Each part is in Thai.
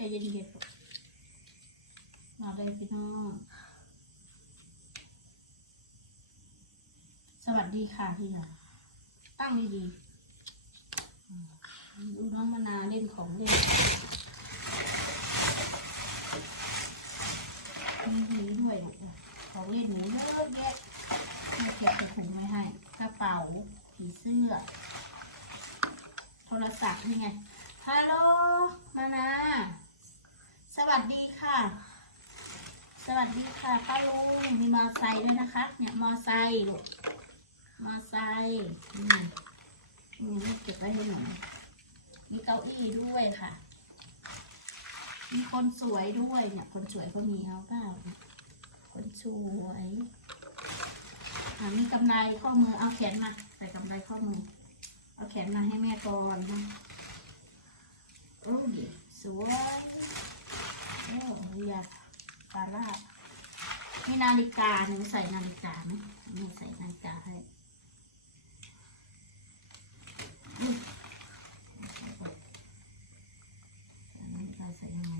ใจเย็นๆลูกมาเลยพี่น้อง สวัสดีค่ะพี่น้องตั้งดีๆดูน้องมานาเล่นของเล่นมีหนีด้วยลูกของเล่นหนูเยอะแยะมีเก็บใส่ถุงไว้ให้กระเป๋าผีเสื้อ โทรศัพท์นี่ไงฮัลโหลมานา สวัสดีค่ะ สวัสดีค่ะป้าลุงมีมอไซค์ด้วยนะคะ เนี่ยมอไซค์ลูกมอไซค์อืมนี่เก็บไว้ให้หน่อยมีเก้าอี้ด้วยค่ะ มีคนสวยด้วยเนี่ย คนสวยเขามีเอาเปล่าคนสวยมีกำไรข้อมือเอาแขนมาใส่กำไรข้อมือ เอาแขนมาให้แม่ก่อนนะโอ้ยสวย เรียาฟาร่ามีนาฬิกาหนูใส่นาฬิกาไหมหนูใส่นาฬิกาให้นาฬิกาใส่ยังไง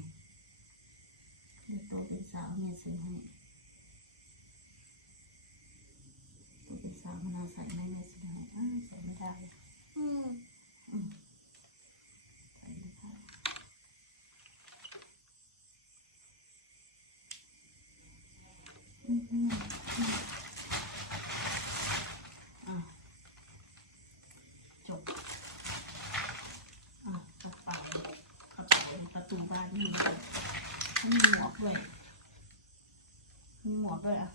เด็กโตเป็นสาวแม่ซื้อให้โตเป็นสาวมนาใส่ไหมแม่ซื้อให้อ้าวใส่ไม่ได้ อืม ใส่ไม่ได้อืมอืมอืมอะจบอะกระเป๋ากระเป๋าประตูบ้านนี่ มีหมวกด้วย มีหมวกด้วยอะ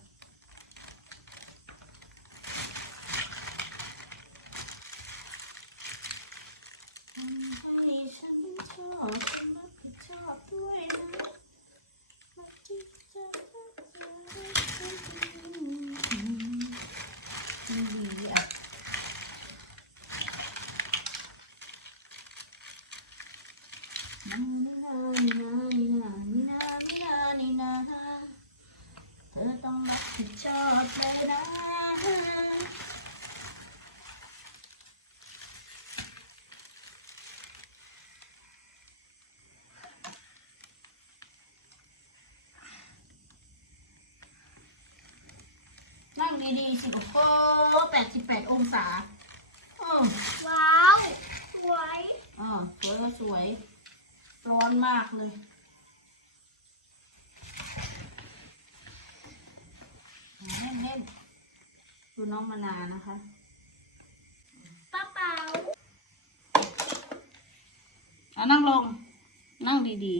ทำให้ฉันชอบฉันรับผิดชอบด้วยนะมาที่จะรักเธอได้อืมดีอะนี่นานี่นานี่นานี่นานี่นานี่นาเธอต้องรับผิดชอบเลยนะ นั่งดีๆสิโอ้โหแปดสิบแปดองศาอือว้าวสวยอ่าสวยก็สวย ร้อนมากเลยเล่นเล่นๆดูน้องมานาวนะคะป้าเป๋าเอานั่งลง นั่งดี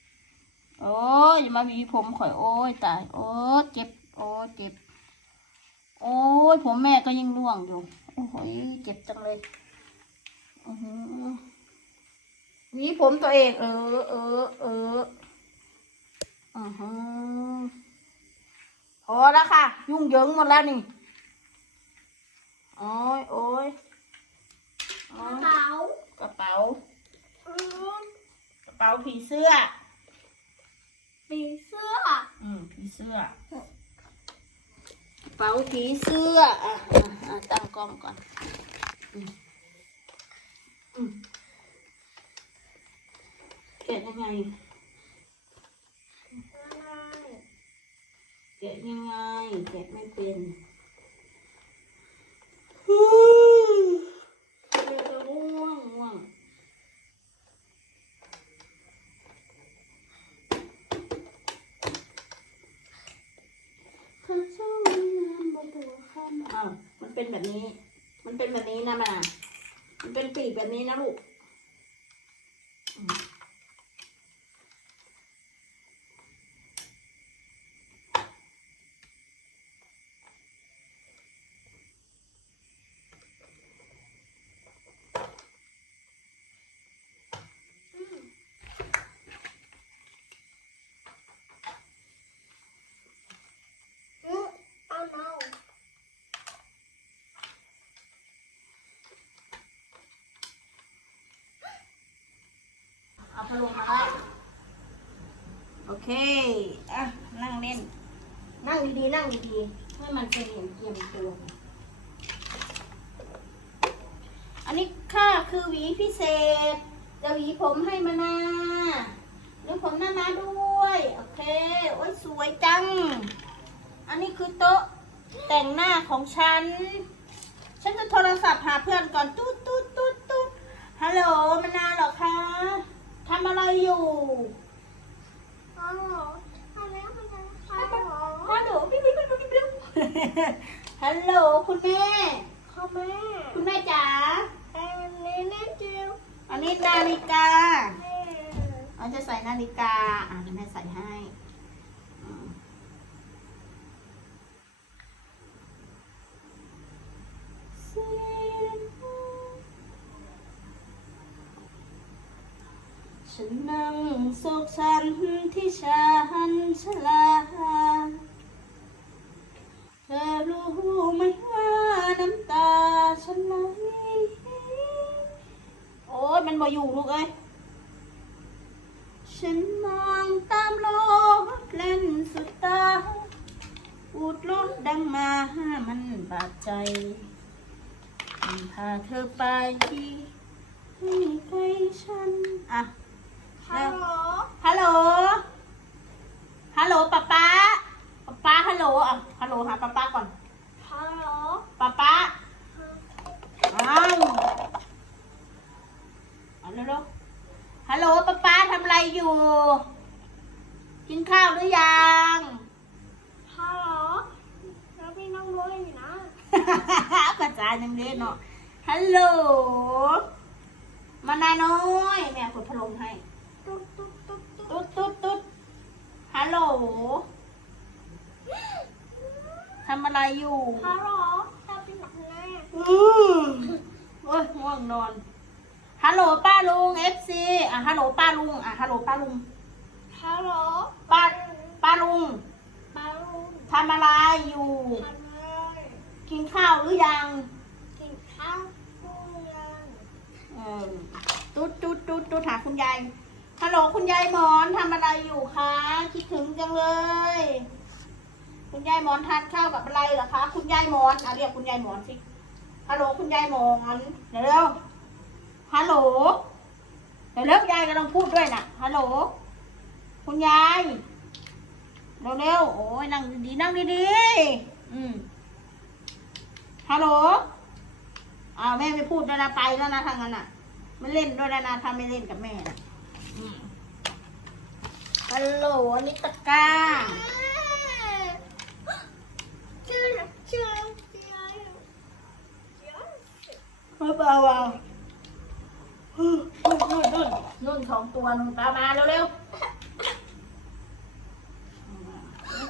ๆ โอ้ยอย่ามาหวีผมข่อย โอ้ยตาย โอ้ยเจ็บ โอ้ยเจ็บ โอ้ยผมแม่ก็ยังร่วงอยู่โอ้ยเจ็บจังเลยอือหือหวีผมตัวเอง เออ เออ เอออือหือพอแล้วค่ะ ยุ่งเหยิงหมดแล้วนี่โอ้ยโอ้ยโอ้ป้ายเป๋ากระเป๋าอืมกระเป๋าผีเสื้อปีเสื้อ อืมผีเสื้อกระ เป๋าผีเสื้ออะอะอะตั้งกล้องก่อนอืมอืมแกะยังไงแกะยังไงแกะไม่เป็นฮู้เดี๋ยวจะง่วงง่วง ข้าเจ้ามีงานบนตัวข้ามอ้าวมันเป็น แบบนี้ มันเป็นแบบนี้นะมันอ่มันเป็นปีกแบบนี้นะลูกอืมอืมเอาเนา เอาพัดลมมาไล่โอเค อะ นั่งเล่น นั่ง ดีๆ นั่งดีๆ ให้มันเป็นเหมือนเกียมตัว อันนี้ค่าคือหวีพิเศษ จะหวีผมให้มานาหรือผมหน้ามาด้วย โอเค โอ้ยสวยจัง อันนี้คือโต๊ะแต่งหน้าของฉัน ฉันจะโทรศัพท์หาเพื่อนก่อนตุ๊ดตุ๊ดตุ๊ดตุ๊ดฮัลโหลมานาเหรอคะทำอะไรอยู่ฮัลโหลฮัลโหลฮัลโหล ฮัลโหลปิ๊บปิ๊บปิ๊บปิ๊บปิ๊บ ฮัลโหลคุณแม่ พ่อแม่คุณแม่จ๋าแอนนี่แน่จิวอันนี้นาฬิกาแม่เราจะใส่นาฬิกา อะเดี๋ยวแม่ใส่ให้อืมฉันนั่งโศกสันที่ชานชาลา เธอรู้ไหมว่าน้ำตาฉันไหลโอ้ยมันมาอยู่ลูกเอ้ยฉันมองตามรถเล่นสุดตาอูดรถดังมามันบาดใจพาเธอไปให้ใกล้ฉันอะฮัลโหลฮัลโหลฮัลโหลป๊าป๊า ป๊าป๊าฮัลโหลอะฮัลโหลหาป๊าป๊าก่อนฮัลโหลป๊าป๊าอ้าวเอาเร็วๆฮัลโหลป๊าป๊าทำอะไรอยู่ กินข้าวหรือยังฮัลโหลแล้วพี่น้องรู้อยู่นะภาษายังเล่นเนาะฮัลโหลมานาน้อยแม่กดพัดลมให้ ตุ๊ดตุ๊ดตุ๊ดตุ๊ดตุ๊ดตุ๊ดตุ๊ดฮัลโหลทำ อะไรอยู่ฮัลโหลถ้าเป็นแบบแม่อืมโอ้ยง่วงนอน ฮัลโหลป้าลุงเอฟซีอะฮัลโหลป้าลุงอะฮัลโหลป้าลุง ฮัลโหลป้าป้าลุงบาลูนทำอะไรอยู่ ทำเลยกินข้าวหรือยังกินข้าวกุ้งยังเออตุ๊ดตุ๊ดตุ๊ดตุ๊ดหาคุณยายฮัลโหลคุณยายหมอนทำอะไรอยู่คะคิดถึงจังเลย คุณยายหมอนทานข้าวกับอะไรเหรอคะ คุณยายหมอนอะเรียกคุณยายหมอนสิ ฮัลโหลคุณยายหมอนเดี๋ยวเร็ว ฮัลโหล เดี๋ยวเร็วยายกำลังพูดด้วยน่ะ ฮัลโหล คุณยาย เร็วเร็วโอ้ยนั่งดีนั่งดีๆอืมฮัลโหลอ้าวแม่ไม่พูดแล้วนะไปแล้วนะทางนั้นอะ ไม่เล่นด้วยนะถ้าไม่เล่นกับแม่นะฮัลโหลอันนี้ตะกร้า ชื่อชื่อชื่อ เบาเบาเบานู่นนู่นนู่นนู่นสองตัวนู่นตามาเร็ว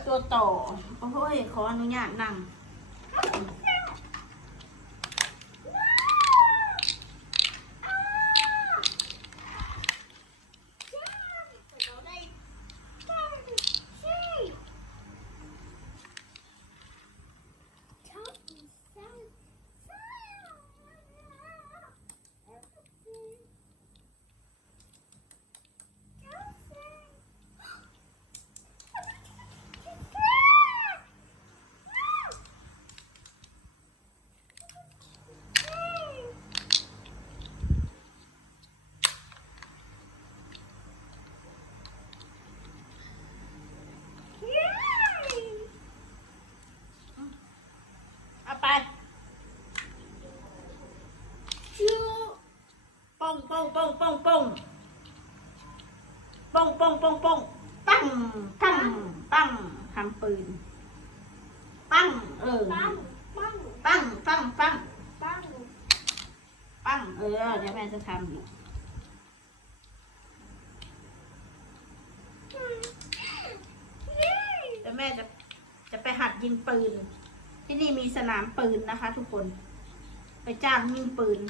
ๆตัวต่อโอ้ยขออนุญาตนั่ง เอาไปป้องป้องป้องป้องป้องป้อ งป้องป้องป้องปั้งปั้งปั้งทำปืน ปั้งเออ ปั้ง ปั้ง ปั้ง ปั้ง ปั้ง ปั้ง ปั้ง เออ เดี๋ยวแม่จะทำอยู่เดี๋ยวแม่จะจะไปหัดยิงปืน ที่นี่มีสนามปืนนะคะ ทุกคน ไปจ้างยิงปืน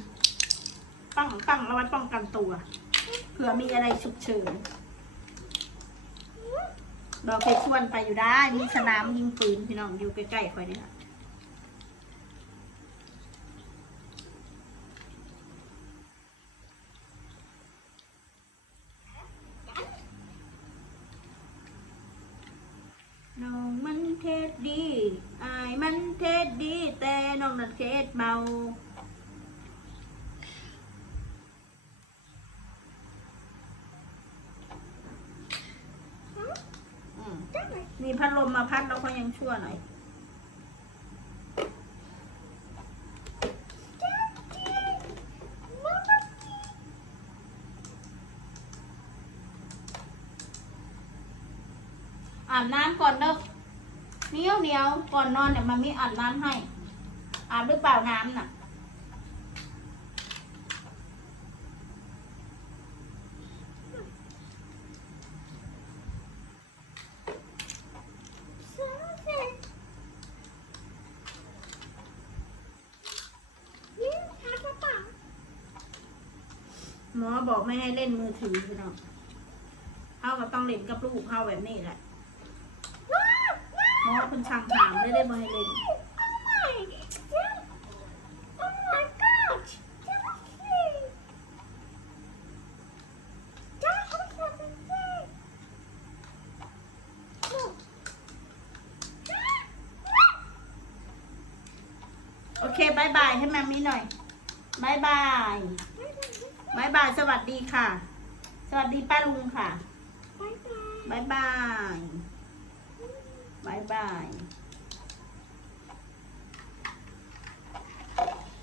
ปั้งปั้งแล้วไว้ป้องกันตัว เผื่อมีอะไรฉุกเฉิน เราเคยชวนไปอยู่ได้ มีสนามยิงปืนพี่น้องอยู่ใกล้ๆคอยนี่ค่ะน้องมันเทศดีอายมันเทศดี แต่น้องนั้นเทศเมา มีพัดลมมาพัดเราก็ยังชั่วหน่อยอาบน้ำก่อนเด้อเหนียวเหนียวก่อนนอนเนี่ยมันมีอาบน้ำให้ อาบหรือเปล่าน้ำน่ะ หมอบอกไม่ให้เล่นมือถือพี่น้องเขาก็ต้องเล่นกับลูกเขาแบบนี้แหละ หมอเป็นช่างถามไม่ได้มาให้เล่น โอเคบายบายให้แมมมี่หน่อยบายบาย บายบายสวัสดีค่ะ สวัสดีป้าลุงค่ะบายบายบายบาย